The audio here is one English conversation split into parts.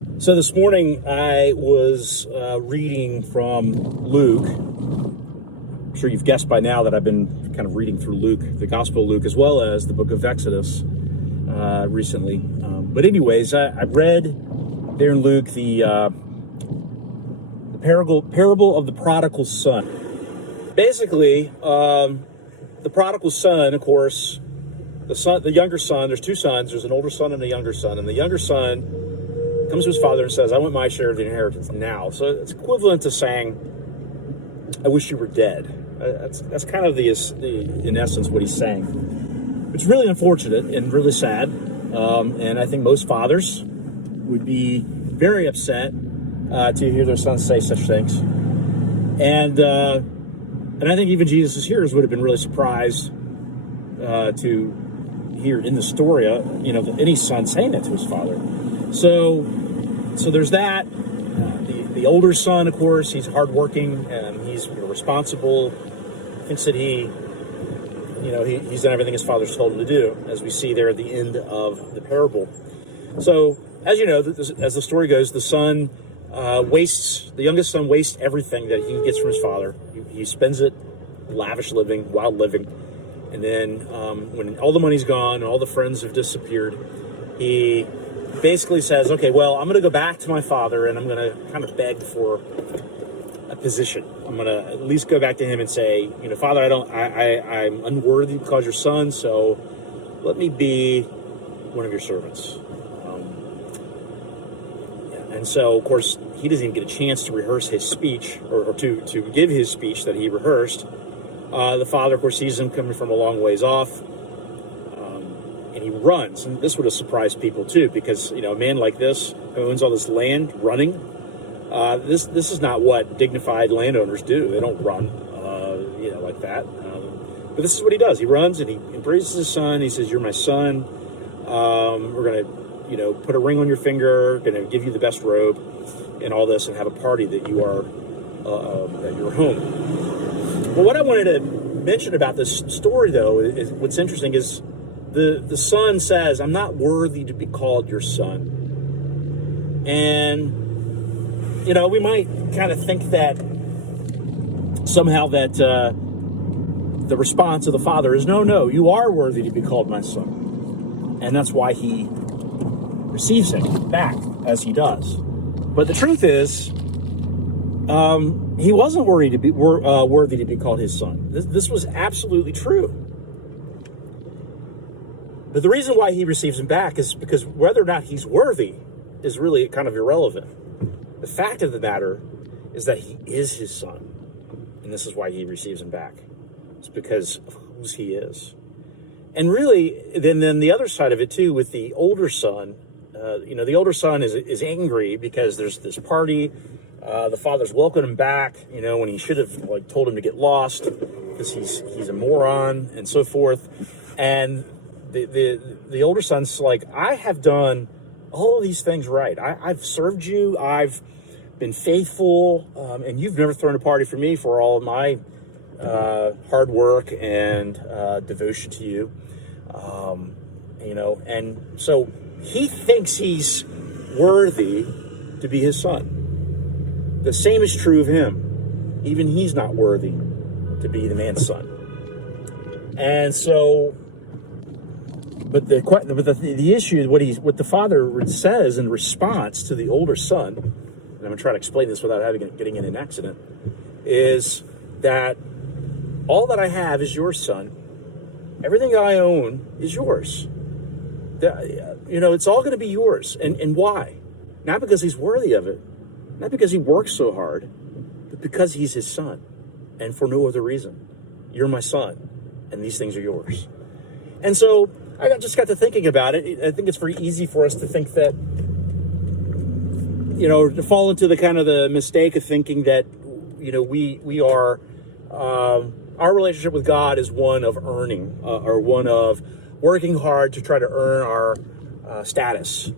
So this morning I was reading from Luke. I'm sure you've guessed by now that I've been kind of reading through Luke, the Gospel of Luke, as well as the book of Exodus recently. But anyways, I read there in Luke the parable of the prodigal son. Basically, the prodigal son, of course, the younger son. There's two sons. There's an older son and a younger son, and the younger son comes to his father and says, "I want my share of the inheritance now." So it's equivalent to saying, "I wish you were dead." That's kind of in essence what he's saying. It's really unfortunate and really sad, and I think most fathers would be very upset to hear their sons say such things, and I think even Jesus' hearers would have been really surprised to hear in the story, any son saying that to his father. So there's that. The older son, of course, he's hardworking and he's responsible. Thinks that he's done everything his father's told him to do, as we see there at the end of the parable. So, as you know, as the story goes, the youngest son wastes everything that he gets from his father. He spends it lavish living, wild living. And then when all the money's gone and all the friends have disappeared, he basically says, "Okay, well, I'm going to go back to my father and I'm going to kind of beg for a position. I'm going to at least go back to him and say, Father, I'm unworthy because you're son, so let me be one of your servants." And so, of course, he doesn't even get a chance to rehearse his speech or to give his speech that he rehearsed. The father, of course, sees him coming from a long ways off, and he runs. And this would have surprised people too, because a man like this who owns all this land running, this is not what dignified landowners do. They don't run, like that. But this is what he does. He runs and he embraces his son. He says, "You're my son. We're gonna, put a ring on your finger. Gonna give you the best robe, and all this, and have a party that you are that you're home." Well, what I wanted to mention about this story, though, is what's interesting is the son says, "I'm not worthy to be called your son." And, we might kind of think that somehow that the response of the father is, no, you are worthy to be called my son. And that's why he receives him back as he does. But the truth is, he wasn't worthy to be called his son. This was absolutely true. But the reason why he receives him back is because whether or not he's worthy is really kind of irrelevant. The fact of the matter is that he is his son, and this is why he receives him back. It's because of whose he is. And really, then the other side of it too, with the older son, the older son is angry because there's this party. The father's welcomed him back, when he should have told him to get lost because he's a moron and so forth. And the older son's like, "I have done all of these things right. I've served you. I've been faithful, and you've never thrown a party for me for all of my hard work and devotion to you." And so he thinks he's worthy to be his son. The same is true of him. Even he's not worthy to be the man's son. And so, but the issue is what the father says in response to the older son, and I'm going to try to explain this without getting in an accident, is that all that I have is yours, son. Everything that I own is yours. It's all going to be yours. And why? Not because he's worthy of it. Not because he works so hard, but because he's his son, and for no other reason. You're my son, and these things are yours. And so I just got to thinking about it. I think it's very easy for us to think that, to fall into the kind of the mistake of thinking that, we are, our relationship with God is one of earning, or one of working hard to try to earn our status.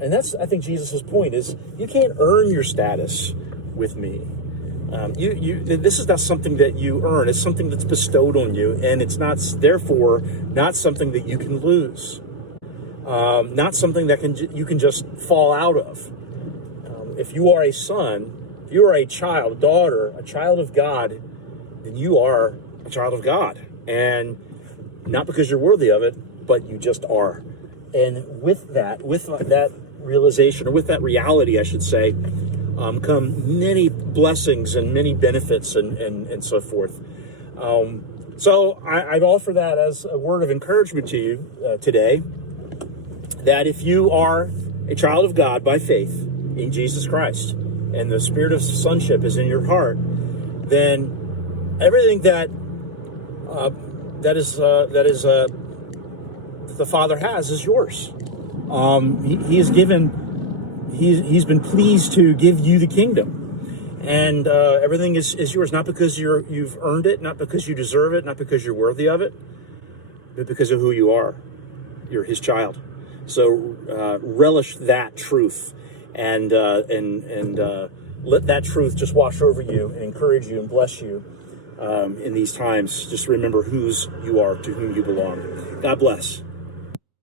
And that's, I think, Jesus' point is you can't earn your status with me. This is not something that you earn. It's something that's bestowed on you, and it's not, therefore, not something that you can lose. not something that you can just fall out of. If you are a son, if you are a child, daughter, a child of God, then you are a child of God. And not because you're worthy of it, but you just are. And with that realization, or with that reality, I should say, come many blessings and many benefits and so forth. So I'd offer that as a word of encouragement to you today, that if you are a child of God by faith in Jesus Christ, and the spirit of sonship is in your heart, then everything that the Father has is yours. He's been pleased to give you the kingdom, and everything is yours, not because you've earned it, not because you deserve it, not because you're worthy of it, but because of who you are. You're His child. So relish that truth, and let that truth just wash over you and encourage you and bless you in these times. Just remember whose you are, to whom you belong. God bless.